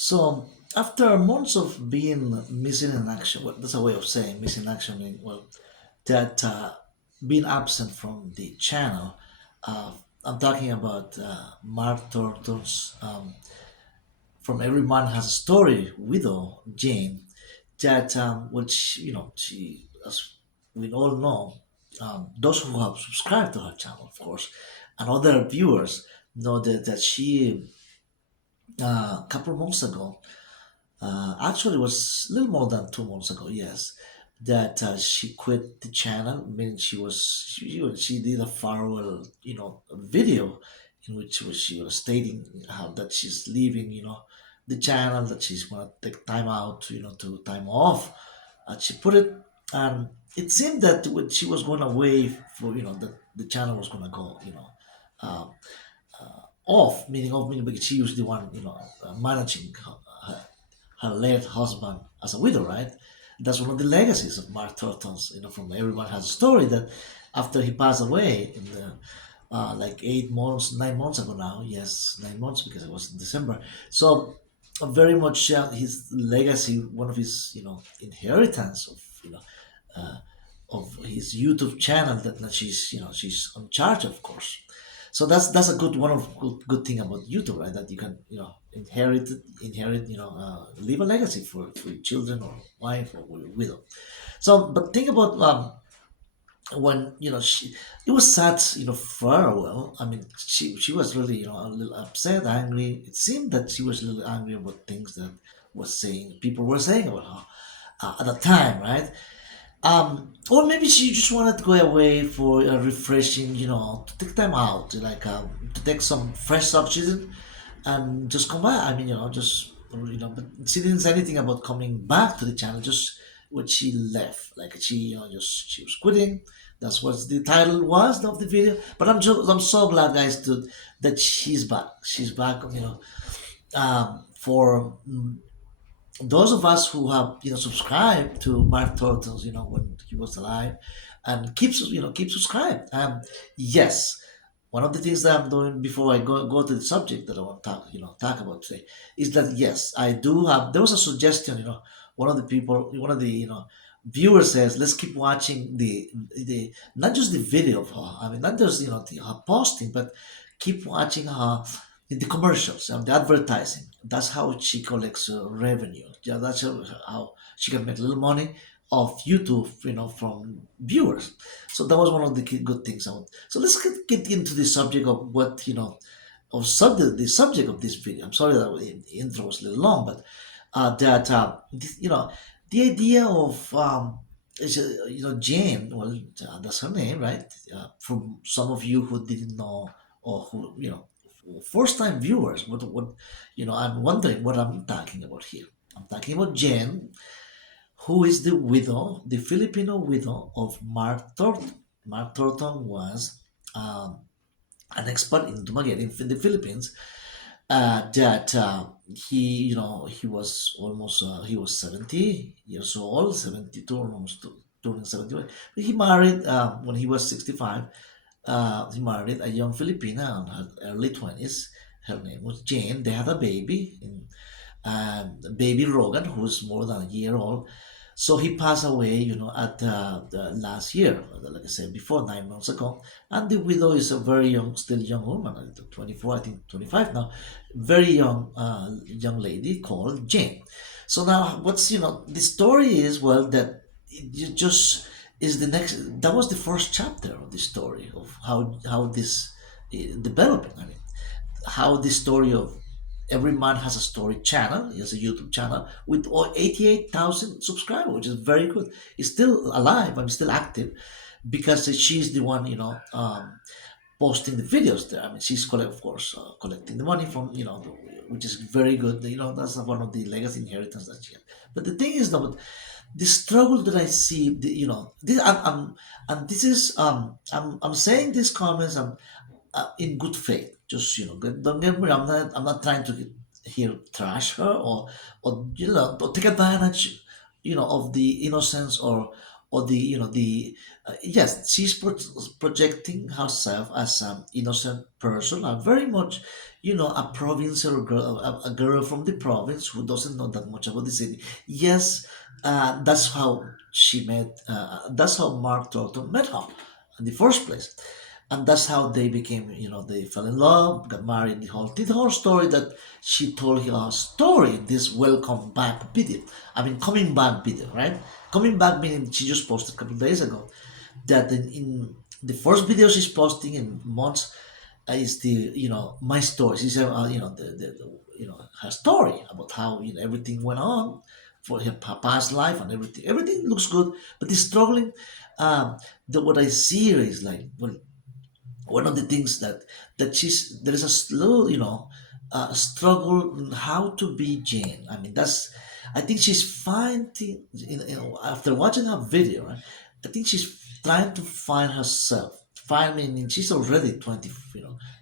So after months of being missing in action, well, that's a way of saying missing in action. Well, that being absent from the channel. I'm talking about Mark Thornton's "From Every Man Has a Story" widow Jane. That which she, as we all know, those who have subscribed to her channel, of course, and other viewers know that she a couple of months ago. Actually, it was a little more than 2 months ago. Yes, that she quit the channel. Meaning she did a farewell, video in which she was stating how that she's leaving, the channel, that she's gonna take time out, to time off. She put it, and it seemed that when she was going away for, that the channel was gonna go, um, off, meaning because she was the one, managing her late husband as a widow, right? That's one of the legacies of Mark Thornton's, from Everyone Has a Story, that after he passed away in the like 8 months, 9 months ago now, yes, 9 months because it was in December. So very much his legacy, one of his, inheritance of, of his YouTube channel that she's on charge, of course. So that's a good one of good thing about YouTube, right? That you can inherit leave a legacy for your children or wife or widow. So, but think about when it was sad, for her. Well, I mean, she was really a little upset, angry. It seemed that she was a little angry about things that was saying people were saying about her at the time, right? Or maybe she just wanted to go away for a refreshing, to take time out, like to take some fresh oxygen and just come back. I mean, but she didn't say anything about coming back to the channel. Just when she left, like just she was quitting. That's what the title was of the video. But I'm so glad, guys, that she's back. She's back. For those of us who have subscribed to Mark Thornton's, when he was alive, and keep subscribed. Yes, one of the things that I'm doing before I go to the subject that I want to talk about today is that yes, I do have. There was a suggestion, one of the viewers says, let's keep watching the not just the video of her. I mean, not just her posting, but keep watching her in the commercials and the advertising. That's how she collects revenue. Yeah, that's how she can make a little money off YouTube, from viewers. So that was one of the good things. So let's get into the subject of what of the subject of this video. I'm sorry that the intro was a little long, but that the idea of Jane. Well, that's her name, right? For some of you who didn't know, or who first time viewers, what I'm wondering what I'm talking about here. I'm talking about Jen, who is the widow, the Filipino widow of Mark Thornton. Mark Thornton was an expert in Dumaguete in the Philippines. That he was almost he was 70 years old, 72, almost turning 71. He married when he was 65. He married a young Filipina in her early 20s. Her name was Jane. They had a baby, baby Rogan, who was more than a year old. So he passed away, at the last year, like I said before, 9 months ago. And the widow is a very young, still young woman, 24, I think 25 now, very young lady called Jane. So now, the story is, well, that it just is the next. That was the first chapter of the story of how this developing. I mean, how the story of Every Man Has a Story channel. He has a YouTube channel with 88,000 subscribers, which is very good. He's still alive. I'm still active because she's the one, posting the videos there. I mean, she's of course, collecting the money from, which is very good. That's one of the legacy inheritance that she had. But the thing is, though, the struggle that I see, this, and this is, I'm saying these comments, in good faith. Just don't get me. I'm not trying to here trash her or or take advantage, of the innocence or the yes, she's projecting herself as an innocent person, a very much a provincial girl, a girl from the province who doesn't know that much about the city. Yes, that's how she met. That's how Mark Thornton met her in the first place, and that's how they became. They fell in love, got married. The whole story that she told her story in this welcome back video. I mean, coming back video, right? Coming back meaning she just posted a couple of days ago that in the first video she's posting in months is the my story. She said her story about how everything went on for her past life and everything. Everything looks good, but the struggling. The what I see here is like, well, one of the things that there is a slow struggle in how to be Jane. I mean, that's I think she's finding after watching her video, right? I think she's trying to find herself. Find meaning she's already 20.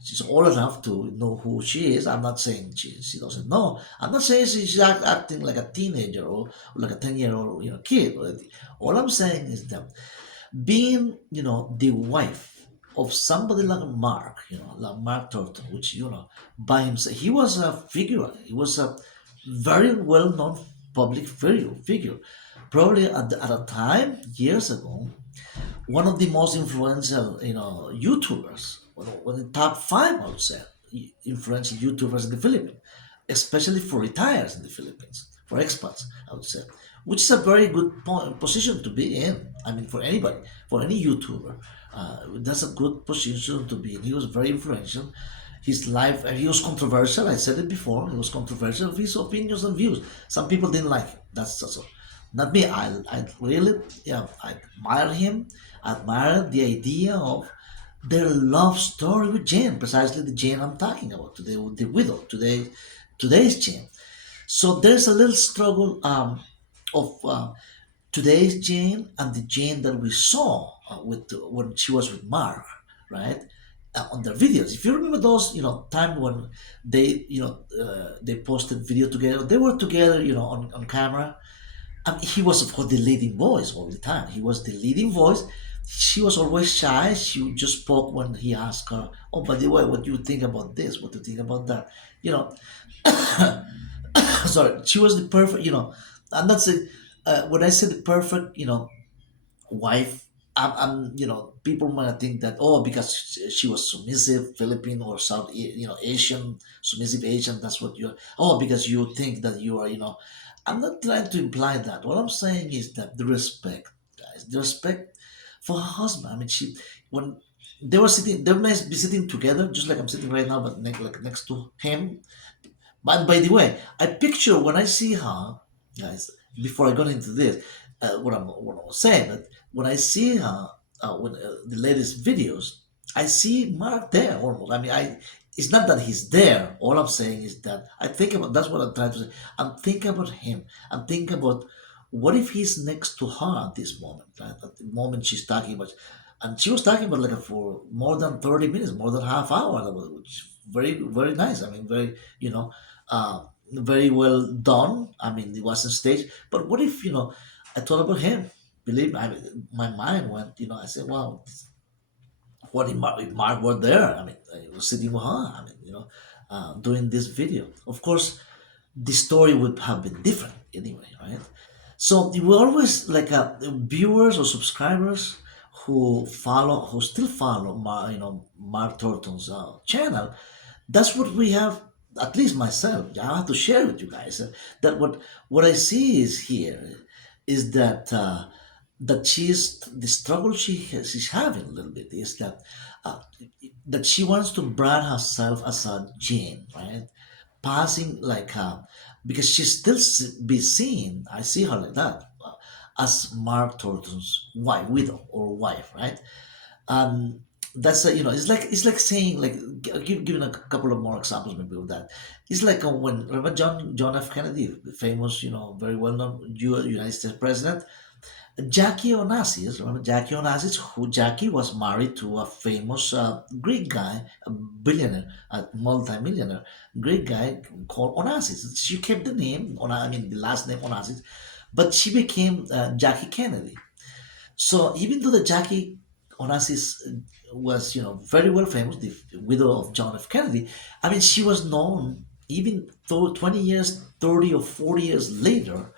She's old enough to know who she is. I'm not saying she doesn't know. I'm not saying she's acting like a teenager or like a 10-year-old kid. All I'm saying is that being the wife of somebody like Mark, like Mark Thornton, which by himself he was a figure. He was a very well known public figure. Probably at a time years ago, one of the most influential YouTubers, one of the top five, I would say, influential YouTubers in the Philippines, especially for retirees in the Philippines, for expats, I would say, which is a very good position to be in. I mean, for anybody, for any YouTuber, that's a good position to be in. He was very influential. His life, and he was controversial. I said it before. He was controversial. His opinions and views. Some people didn't like it. That's also not me. I really, yeah, I admire him. I admire the idea of their love story with Jane, precisely the Jane I'm talking about today, with the widow. Today's Jane. So there's a little struggle of today's Jane and the Jane that we saw when she was with Mark, right? On their videos. If you remember those, time when they posted video together, they were together, on camera. And he was, of course, the leading voice all the time. He was the leading voice. She was always shy. She just spoke when he asked her, "Oh, by the way, what do you think about this? What do you think about that?" You know, sorry. She was the perfect. I'm not saying when I say the perfect, wife. People might think that, oh, because she was submissive, Philippine or South, Asian, submissive Asian. That's what you're. Oh, because you think that you are, I'm not trying to imply that. What I'm saying is that the respect, guys, the respect for her husband. I mean, when they might be sitting together, just like I'm sitting right now, but like next to him. But by the way, I picture when I see her, guys, before I got into this, what I was saying, that when I see her, when the latest videos, I see Mark there almost. I mean, it's not that he's there. All I'm saying is that I think about, that's what I'm trying to say. I'm thinking about him. I'm thinking about what if he's next to her at this moment, right? At the moment she's talking about, and she was talking about like for more than 30 minutes, more than half hour, which is very, very nice. I mean, very, very well done. I mean, it wasn't staged. But what if, I thought about him? Believe me, my mind went, I said, wow, what if Mark were there? I mean, I was sitting with her. I mean, doing this video. Of course, the story would have been different anyway, right? So we always like viewers or subscribers who still follow Mark Thornton's channel. That's what we have. At least myself, I have to share with you guys that what I see is here is that she's the struggle she's having a little bit is uh, that she wants to brand herself as a Jane, right? Passing like because she still be seen. I see her like that as Mark Thornton's wife, widow or wife, right? Um, that's it's like saying like giving a couple of more examples maybe of that. It's like when remember John F. Kennedy, the famous very well known United States president. Jackie Onassis, remember Jackie Onassis? Who Jackie was married to a famous Greek guy, a billionaire, a multi-millionaire Greek guy called Onassis. She kept the name, I mean the last name Onassis, but she became Jackie Kennedy. So even though the Jackie Onassis was, very well famous, the widow of John F. Kennedy, I mean, she was known even though 20 years, 30 or 40 years later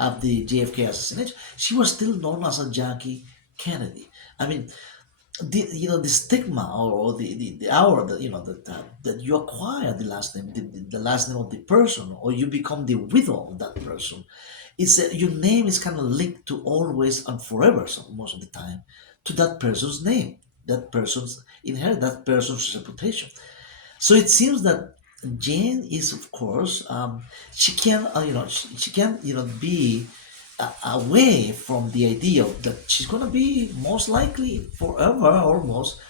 of the JFK assassination, she was still known as a Jackie Kennedy. I mean, the stigma or the hour that that you acquire the last name, the last name of the person, or you become the widow of that person, it's your name is kind of linked to always and forever, so most of the time, to that person's name, that person's inherit, that person's reputation. So it seems that Jane is, of course, she can, she can, be away from the idea of that she's going to be most likely forever, almost,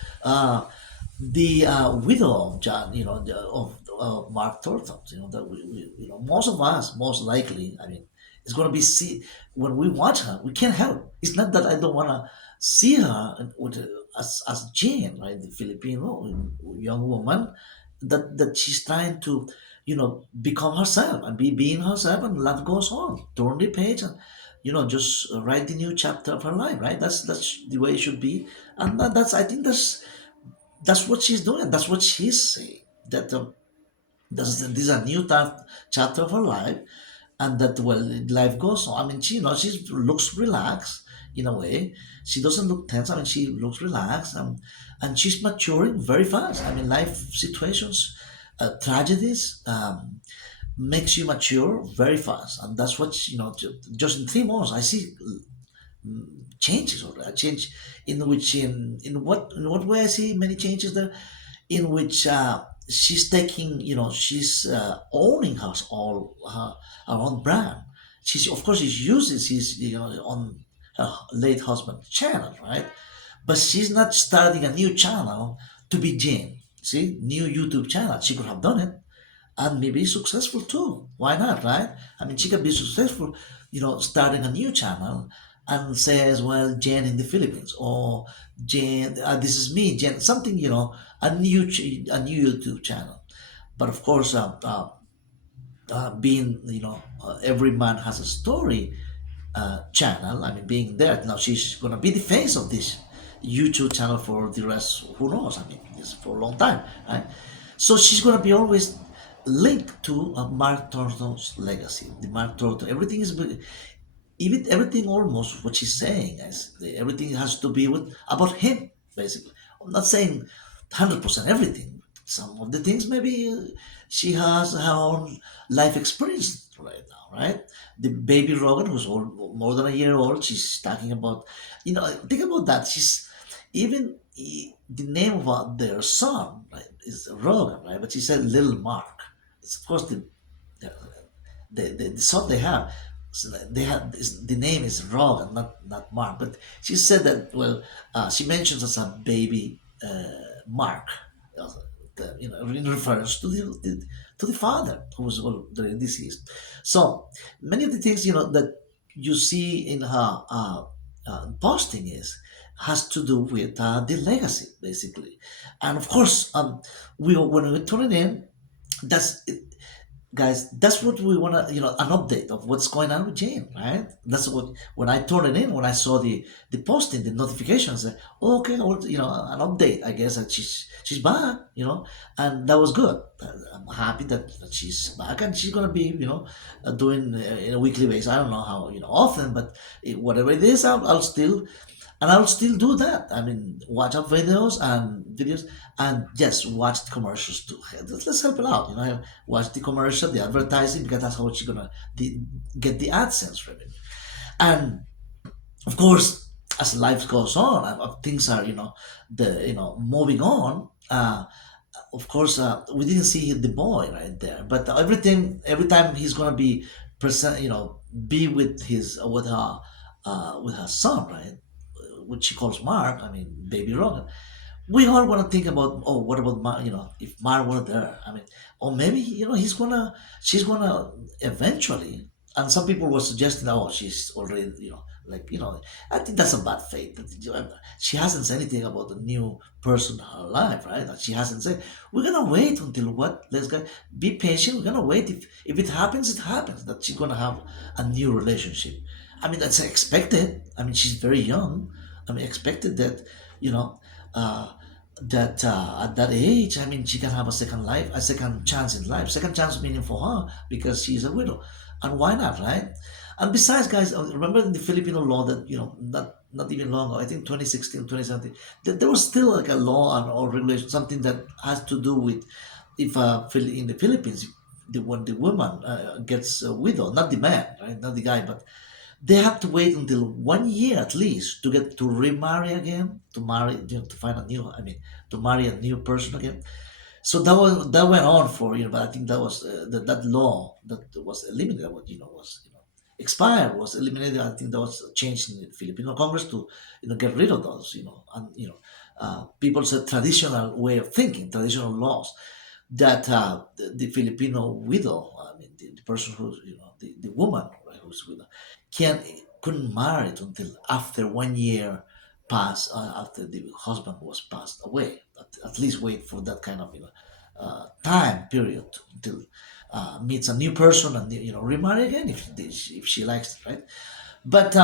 the widow of John, of Mark Thornton. That most of us, most likely, I mean, it's going to be see when we watch her, we can't help. It's not that I don't want to see her as Jane, right, the Filipino young woman, that she's trying to, become herself and be being herself, and life goes on. Turn the page and just write the new chapter of her life, right? That's the way it should be, and that's I think that's what she's doing. That's what she's saying. That this is a new chapter of her life, and that well, life goes on. I mean, she looks relaxed in a way. She doesn't look tense. I mean, she looks relaxed, and she's maturing very fast. I mean, life situations, tragedies. Makes you mature very fast, and that's what just in 3 months I see changes, or a change in which in what way I see many changes there, in which she's taking, she's owning her own brand. She's, of course, she uses his, on her late husband's channel, right? But she's not starting a new channel to be Jane. See, new YouTube channel. She could have done it and maybe successful too. Why not, right? I mean, she can be successful, starting a new channel and says, well, Jen in the Philippines, or Jen, this is me, Jen, something, a new YouTube channel. But of course, being, every man has a story channel. I mean, being there now, she's gonna be the face of this YouTube channel for the rest. Who knows? I mean, this for a long time, right? So she's gonna be always linked to Mark Thornton's legacy. The Mark Thornton, everything is even everything almost what she's saying is everything has to be with about him basically. I'm not saying 100% everything. Some of the things maybe she has her own life experience right now, right? The baby Rogan, who's more than a year old, she's talking about, think about that. She's even the name of their son, right, is Rogan, right? But she said little Mark. It's of course the the son they have. So they have the name is Rogan, not Mark. But she said that, well, she mentions as a baby Mark, uh, in reference to the father who was already deceased. So many of the things that you see in her posting is has to do with the legacy basically, and of course, we when we turn it in, that's guys, that's what we want to, an update of what's going on with Jane, right? That's what, when I turned it in, when I saw the posting, the notifications, oh, okay, or an update, I guess, that she's back, and that was good. I'm happy that she's back, and she's gonna be, doing in a weekly basis. I don't know how, often, but whatever it is, I'll still do that. I mean, watch up videos, and just watch the commercials too. Let's help it out. Watch the commercial, the advertising, because that's how she's gonna get the AdSense revenue. And of course, as life goes on, things are the moving on. Of course, we didn't see the boy right there, but every time he's gonna be present, be with his with her son, right? Which she calls Mark, I mean, baby Rogan. We all want to think about, oh, what about Mark, if Mark were there? I mean, or maybe, she's gonna eventually, and some people were suggesting, oh, she's already, Like, I think that's a bad faith. She hasn't said anything about the new person in her life, right? That she hasn't said. We're gonna wait until what? Let's go. Be patient. We're gonna wait. If it happens, it happens. That she's gonna have a new relationship. I mean, that's expected. I mean, she's very young. I mean, expected that, you know, uh, that at that age, I mean, she can have a second life, a second chance in life. Second chance meaning for her because she's a widow, and why not, right? And besides, guys, remember in the Filipino law that, not even long ago, I think 2016, 2017, there was still like a law and or regulation, something that has to do with if in the Philippines, when the woman gets a widow, not the man, right, not the guy, but they have to wait until 1 year at least to get to remarry again, to marry, to find a new, I mean, to marry a new person again. So that went on for, but I think that was that law that was eliminated. What, was, expired, was eliminated. I think that was changed in the Filipino Congress to, get rid of those, and people's traditional way of thinking, traditional laws that the Filipino widow, I mean, the person who's, the woman, right, who's widow, can couldn't marry it until after 1 year passed, after the husband was passed away. At least wait for that kind of, time period until meets a new person and, remarry again if she likes it, right? But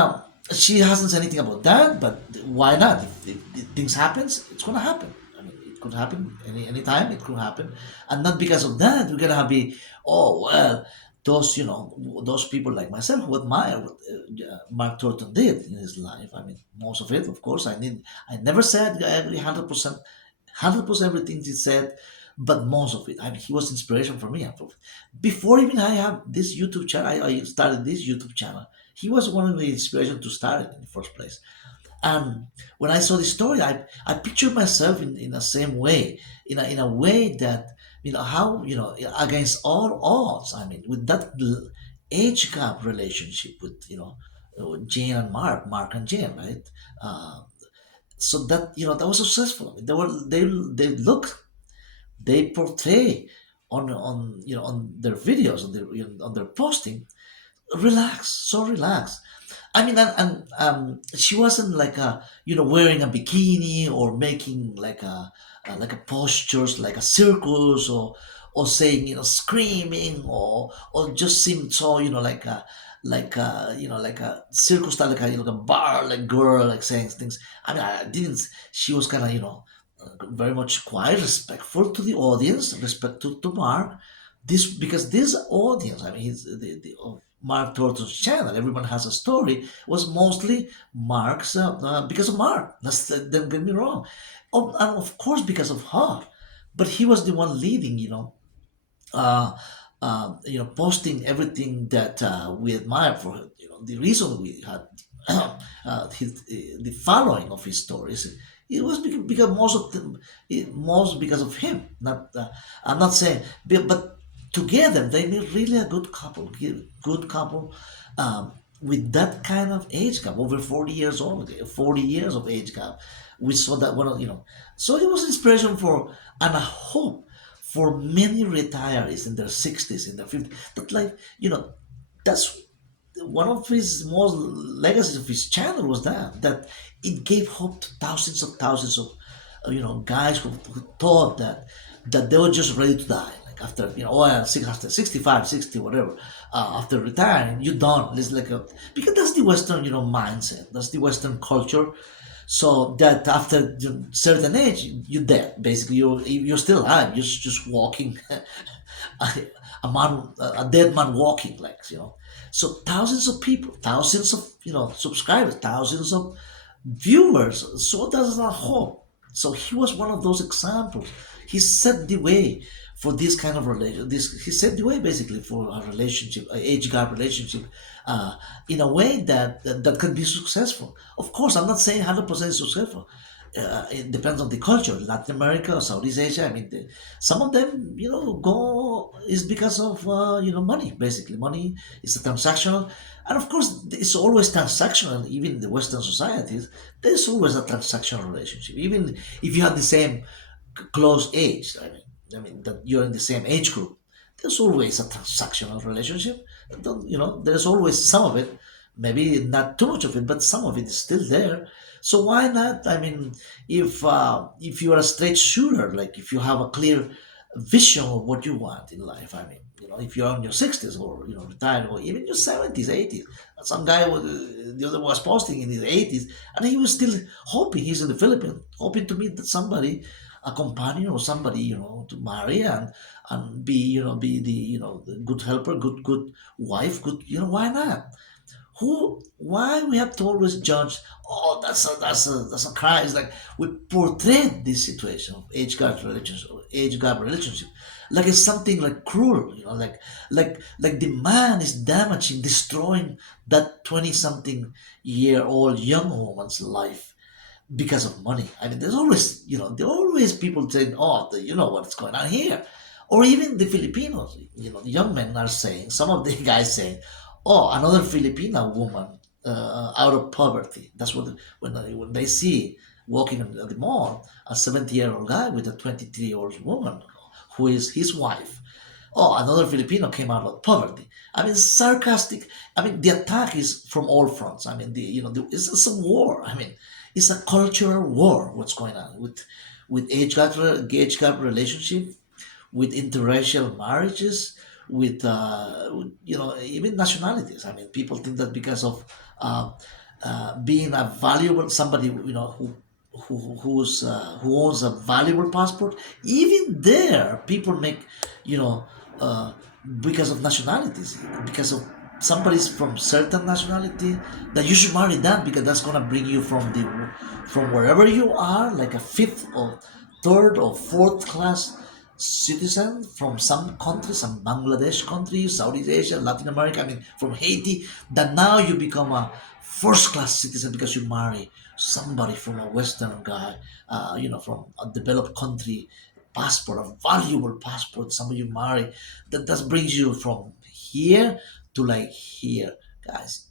she hasn't said anything about that. But why not? If things happens, it's gonna happen. I mean, it could happen any time. It could happen, and not because of that we're gonna be. Oh well, those people like myself who admire what Mark Thornton did in his life. I mean, most of it, of course. I never said I agree 100%, 100% everything he said, but most of it. I mean, he was inspiration for me. Before even I have this YouTube channel, I started this YouTube channel. He was one of the inspiration to start it in the first place. And when I saw the story, I pictured myself in the same way, in a way that, how, against all odds. I mean, with that age gap relationship with, Jane and Mark and Jane, right? Uh, so that, that was successful. I mean, they portray on their videos, on their posting, relaxed, so relaxed. I mean, and she wasn't like wearing a bikini or making like a postures like a circus, or saying, screaming, or just seemed so, like a circus style, like a bar like girl, like saying things. I mean, I didn't. She was kind of, very much quiet, respectful to the audience, respect to Mark. This because this audience, I mean, he's the of Mark Thornton's channel. Everyone has a story. Was mostly Mark's because of Mark. Don't get me wrong, and of course because of her, but he was the one leading. Uh, posting everything that we admire for her. The reason we had the following of his stories, it was because most of them, most because of him. Not, I'm not saying, but together they made really a good couple, good couple, with that kind of age gap, over 40 years old, 40 years of age gap. We saw that one, so it was inspiration for, and a hope for many retirees in their 60s, in their 50s, that, like, that's one of his most legacies of his channel, was that it gave hope to thousands of guys who thought that they were just ready to die, like after, after 65, 60, whatever, after retiring, you're done. It's like because that's the Western, mindset, that's the Western culture. So that after certain age, you're dead. Basically, you're still alive. You're just walking, a dead man walking, like, So thousands of people, thousands of subscribers, thousands of viewers. So that's not hope. So he was one of those examples. He set the way for this kind of relation. This he set the way basically for a relationship, a age gap relationship, in a way that can be successful. Of course, I'm not saying 100% successful. It depends on the culture. Latin America or Southeast Asia. I mean, some of them, go is because of money. Basically, money is a transactional, and of course, it's always transactional. Even in the Western societies, there's always a transactional relationship. Even if you have the same close age. I mean that you're in the same age group. There's always a transactional relationship. There's always some of it, Maybe not too much of it, but some of it is still there. So why not? I mean, if you are a straight shooter, like if you have a clear vision of what you want in life, I mean, if you're in your 60s or retired or even your 70s, 80s, some guy was the other was posting in his 80s, and he was still hoping he's in the Philippines, hoping to meet somebody, a companion or somebody, to marry and be be the the good helper, good wife, good, why not? Why we have to always judge? Oh, that's a crime. It's like we portray this situation of age gap relationship like it's something like cruel, like the man is damaging, destroying that 20 something year old young woman's life because of money. I mean, there are always people saying, "Oh, you know what's going on here," or even the Filipinos. The young men are saying, some of the guys saying, "Oh, another Filipina woman out of poverty." That's what when they see walking in the mall a 70-year-old guy with a 23-year-old woman who is his wife. Oh, another Filipino came out of poverty. I mean, sarcastic. I mean, the attack is from all fronts. I mean, it's a war. I mean, it's a cultural war. What's going on with age gap relationship, with interracial marriages, with even nationalities. I mean, people think that because of uh, being a valuable somebody, who owns a valuable passport. Even there, people make, you know uh, because of nationalities, because of somebody's from certain nationality, that you should marry that because that's gonna bring you from wherever you are, like a fifth or third or fourth class citizen from some countries, some Bangladesh countries, Southeast Asia, Latin America, I mean, from Haiti, that now you become a first class citizen because you marry somebody from a Western guy, from a developed country, passport, a valuable passport, somebody you marry, that brings you from here to like here. Guys,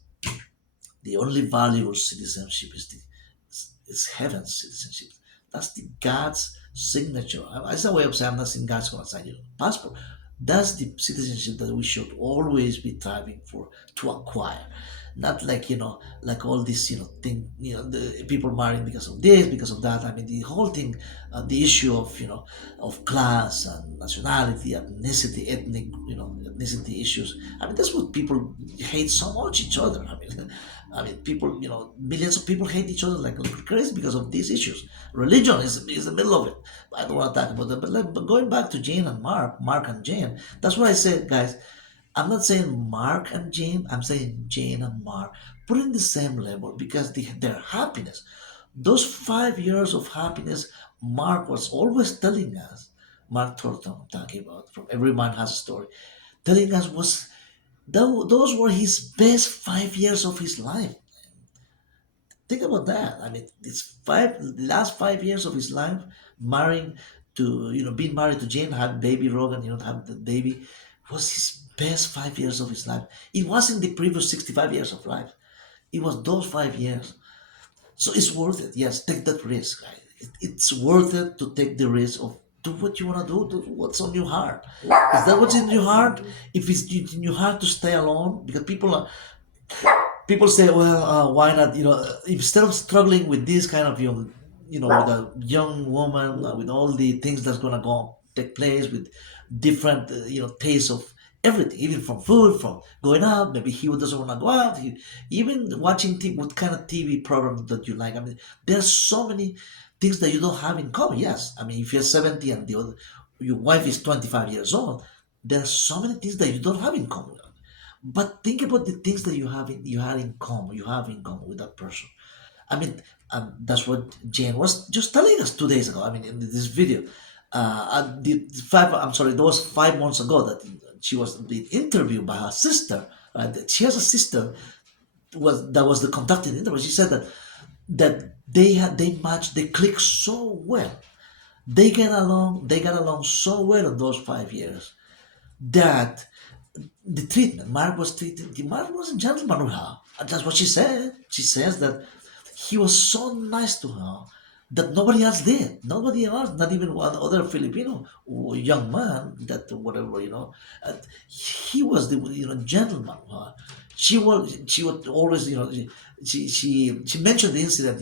the only valuable citizenship is heaven's citizenship. That's the God's signature. It's a way of saying I'm not saying God's gonna sign you a passport. That's the citizenship that we should always be striving for to acquire. Not like like all this thing, the people marrying because of this, because of that. I mean, the whole thing, the issue of of class and nationality, ethnicity, ethnicity issues. I mean, that's what people hate so much each other. I mean, people, millions of people hate each other like crazy because of these issues. Religion is the middle of it. I don't want to talk about that, but going back to Jane and Mark and Jane, that's what I said, guys. I'm not saying Mark and Jane. I'm saying Jane and Mark. Put in the same level because their happiness, those 5 years of happiness, Mark was always telling us. Mark Thornton, I'm talking about, from Every Man Has a Story, telling us those were his best 5 years of his life. Think about that. I mean, the last 5 years of his life, marrying being married to Jane, had baby Rogan, have the baby, was his best 5 years of his life. It wasn't the previous 65 years of life. It was those 5 years. So it's worth it. Yes, take that risk. Right? It's worth it to take the risk of do what you want to do what's on your heart. Is that what's in your heart? If it's in your heart to stay alone, because people say, well, why not? Instead of struggling with this kind of with a young woman, with all the things that's gonna go take place, with different tastes of everything, even from food, from going out. Maybe he doesn't want to go out. Even watching what kind of TV program that you like. I mean, there's so many things that you don't have in common. Yes, I mean, if you're 70 and your wife is 25 years old, there's so many things that you don't have in common. But think about the things that you have in common with that person. I mean, that's what Jane was just telling us 2 days ago. I mean, in this video, I'm sorry, that was 5 months ago that she was being interviewed by her sister. Right? She has a sister that was the conducting interview. She said that they matched, they click so well. They got along so well in those 5 years that the treatment. Mark was a gentleman with her. And that's what she said. She says that he was so nice to her that nobody else did. Nobody else, not even one other Filipino young man that whatever, he was the gentleman with her. She would always, she mentioned the incident,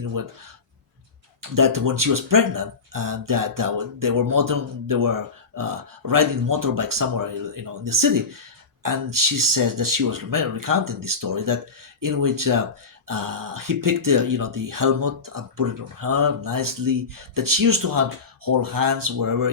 that when she was pregnant, that they were riding motorbike somewhere, in the city, and she says that she was recounting this story, that in which he picked the helmet and put it on her nicely. That she used to have hold hands wherever,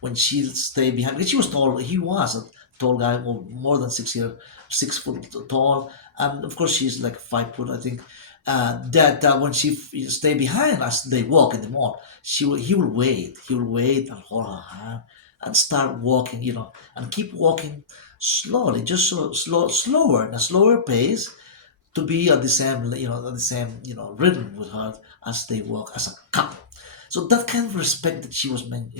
when she stayed behind, because she was tall. He was a tall guy, more than 6 years, 6 foot tall, and of course she's like 5 foot, I think. That when she stay behind as they walk in the mall, he will wait. He will wait and hold her hand and start walking, and keep walking slowly, just slower, in a slower pace, to be at the same, rhythm with her as they walk as a couple. So that kind of respect that she was meant,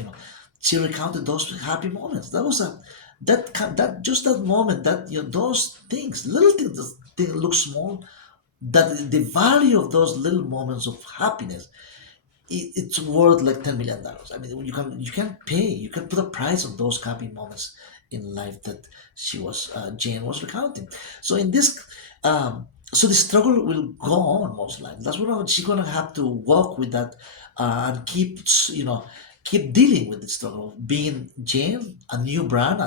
she recounted those happy moments. That was a that just that moment, that those things, little things that look small, that the value of those little moments of happiness, it's worth like $10 million. I mean, you can put a price on those happy moments in life that Jane was recounting. So in this, so the struggle will go on, most likely. That's what she's gonna have to walk with that, and keep dealing with the struggle of being Jane, a new brand,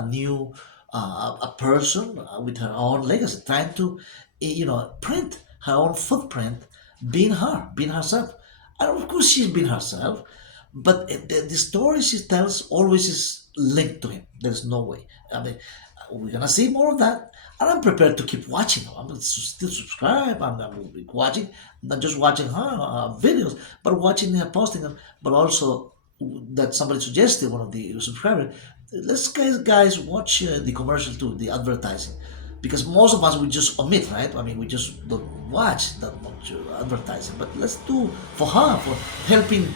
a person, with her own legacy, trying to, print her own footprint, being herself. And of course, she's been herself, but the story she tells always is linked to him. There's no way. I mean, we're gonna see more of that, and I'm prepared to keep watching her. I'm gonna still subscribe. I'm be watching, not just watching her videos, but watching her posting them, but also that somebody suggested, one of the subscribers. Let's guys watch the commercial too, the advertising, because most of us we just omit, right? I mean, we just don't watch that much advertising. But let's do for her, for helping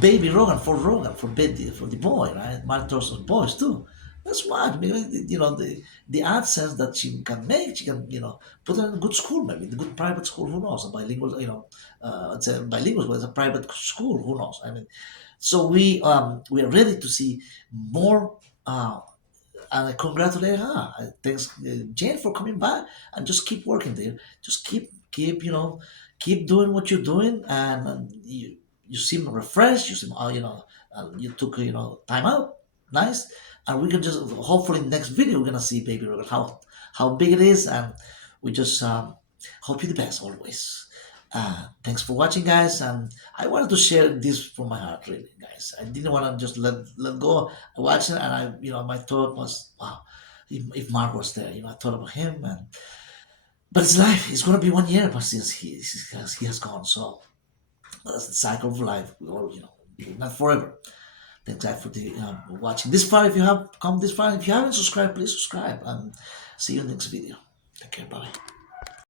baby Rogan, for the boy, right? Mark Thorson's boys too. That's why, because, the AdSense that she can make, she can, put her in a good school, maybe the good private school, who knows, a bilingual, it's a bilingual, but it's a private school, who knows. I mean, so we are ready to see more, and I congratulate her. Thanks, Jane, for coming back, and just keep working there. Just keep doing what you're doing, and, you seem refreshed. You seem, you took, time out. Nice, and we can just hopefully next video we're gonna see Baby Robert, how big it is, and we just hope you the best always. Thanks for watching, guys, and I wanted to share this from my heart, really, guys. I didn't want to just let go watching, and my thought was, wow, if Mark was there, I thought about him, but it's life. It's gonna be 1 year, but since he has gone, so that's the cycle of life. We all, not forever. Thanks, guys, for watching this far. If you have come this far, if you haven't subscribed, please subscribe, and see you in the next video. Take care. Bye.